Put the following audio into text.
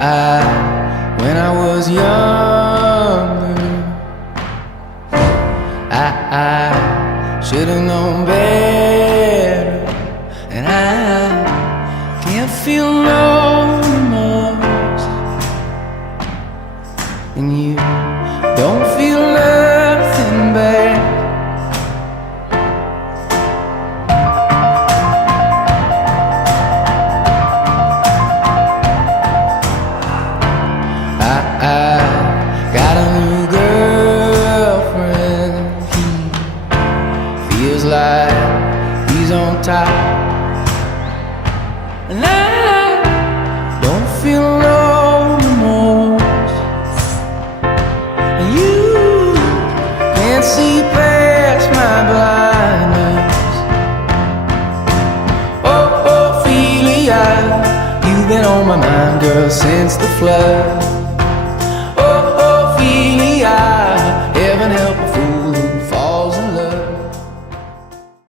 When I was younger, I should've known better, and I can't feel no remorse, and you don't feel nothing back. I got a new girlfriend. He feels like he's on top, and I don't feel no remorse. You can't see past my blindness. Oh, Ophelia, you've been on my mind, girl, since the flood.